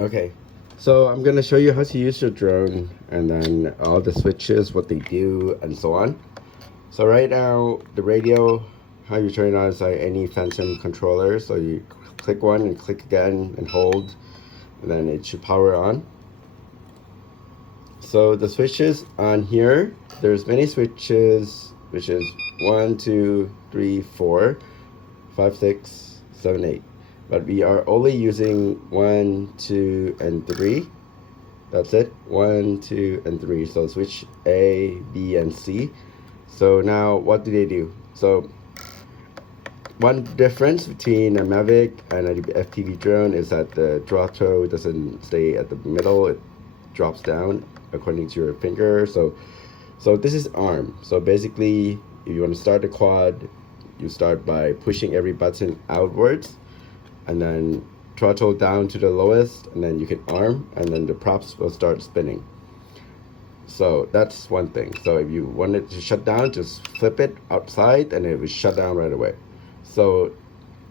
Okay, so I'm gonna show you how to use your drone and then all the switches, what they do, and so on. So right now, the radio, how you turn it on is like any Phantom controller. So you click one and click again and hold, and then it should power on. So the switches on here, there's many switches, which is 1, 2, 3, 4, 5, 6, 7, 8. But we are only using 1, 2, and 3. That's it. 1, 2, and 3. So switch A, B, and C. So now what do they do? So one difference between a Mavic and a FPV drone is that the throttle doesn't stay at the middle. It drops down according to your finger. So this is arm. So basically, if you want to start the quad, you start by pushing every button outwards, and then throttle down to the lowest, and then you can arm, and then the props will start spinning. So that's one thing. So if you want it to shut down, just flip it outside and it will shut down right away. So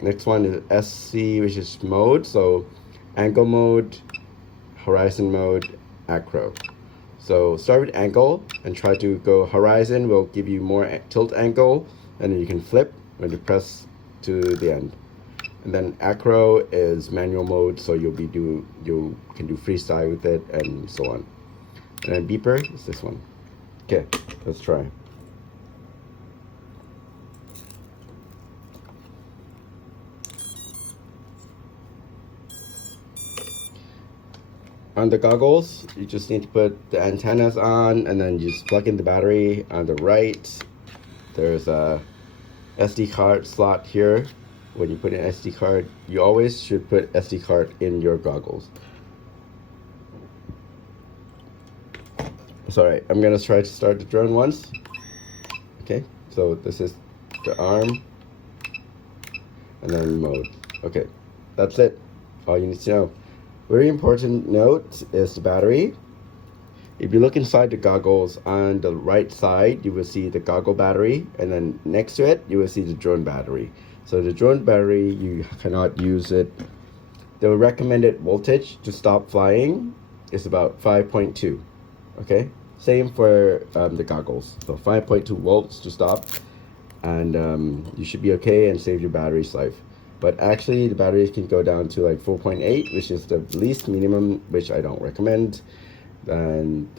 next one is SC, which is mode. So angle mode, horizon mode, acro. So start with angle and try to go horizon, will give you more tilt angle, and then you can flip when you press to the end. And then acro is manual mode, so you can do freestyle with it and so on. And then beeper is this one. Okay, let's try. On the goggles, you just need to put the antennas on, and then you just plug in the battery. On the right, there's a SD card slot here. When you put an SD card, you always should put SD card in your goggles. Sorry, I'm gonna try to start the drone once. Okay, so this is the arm, and then mode. Okay, that's it. All you need to know. Very important note is the battery. If you look inside the goggles, on the right side, you will see the goggle battery, and then next to it, you will see the drone battery. So the drone battery, you cannot use it. The recommended voltage to stop flying is about 5.2. Okay, same for the goggles. So 5.2 volts to stop, and you should be okay and save your battery's life. But actually, the batteries can go down to like 4.8, which is the least minimum, which I don't recommend. And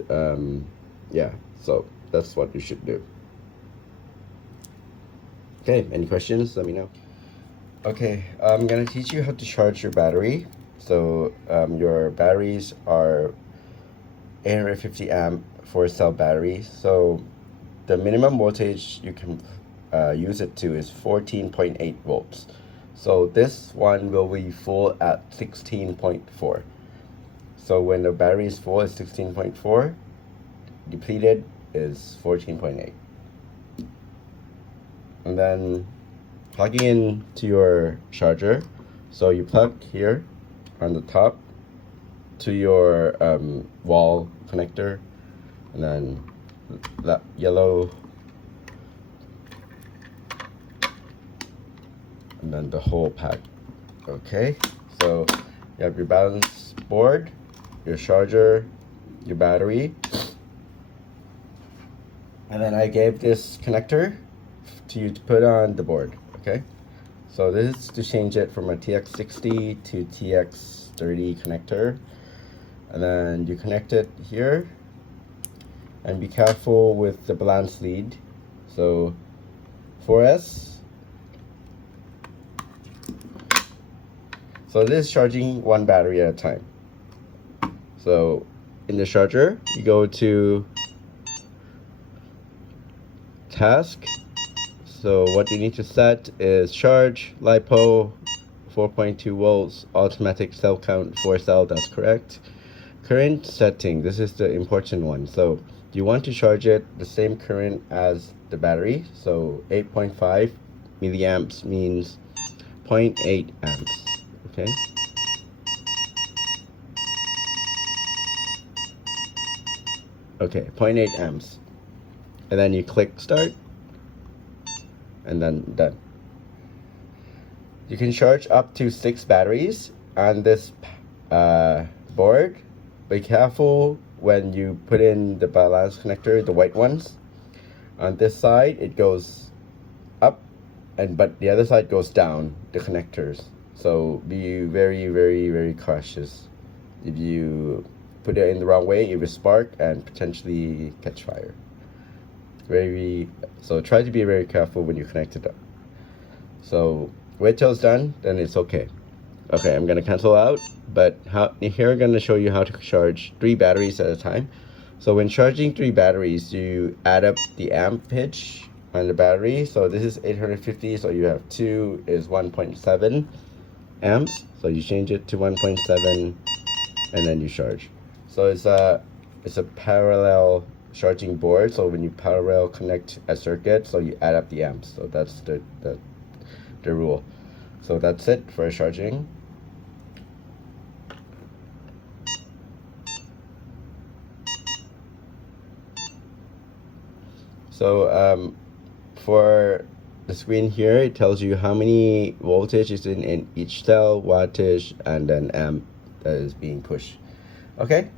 yeah, so that's what you should do. Okay, any questions? Let me know. Okay, I'm gonna teach you how to charge your battery. So your batteries are 850 amp 4-cell battery. So the minimum voltage you can use it to is 14.8 volts. So this one will be full at 16.4. So when the battery is full at 16.4, depleted is 14.8. And then plugging in to your charger. So you plug here on the top to your wall connector, and then that yellow, and then the whole pack. Okay, so you have your balance board, your charger, your battery, and then I gave this connector to you to put on the board. Okay, so this is to change it from a TX60 to TX30 connector, and then you connect it here, and be careful with the balance lead. So 4S. So this is charging one battery at a time. So in the charger, you go to task. So what you need to set is charge, LiPo, 4.2 volts, automatic cell count, 4 cell, that's correct. Current setting, this is the important one. So you want to charge it the same current as the battery. So 8.5 milliamps means 0.8 amps. Okay. Okay, 0.8 amps. And then you click start, and then done. You can charge up to 6 batteries on this board, be careful when you put in the balance connector, the white ones. On this side it goes up, but the other side goes down, the connectors. So be very cautious. If you put it in the wrong way, it will spark and potentially catch fire. So try to be very careful when you connect it up. So wait till it's done, then it's okay. Okay, I'm gonna cancel out, but here I'm gonna show you how to charge 3 batteries at a time. So when charging 3 batteries, you add up the ampage on the battery. So this is 850, so you have 2 is 1.7 amps. So you change it to 1.7 and then you charge. So it's a parallel charging board. So when you parallel connect a circuit, so you add up the amps. So that's the rule. So that's it for charging. So for the screen here, it tells you how many voltage is in each cell, wattage, and then amp that is being pushed. Okay,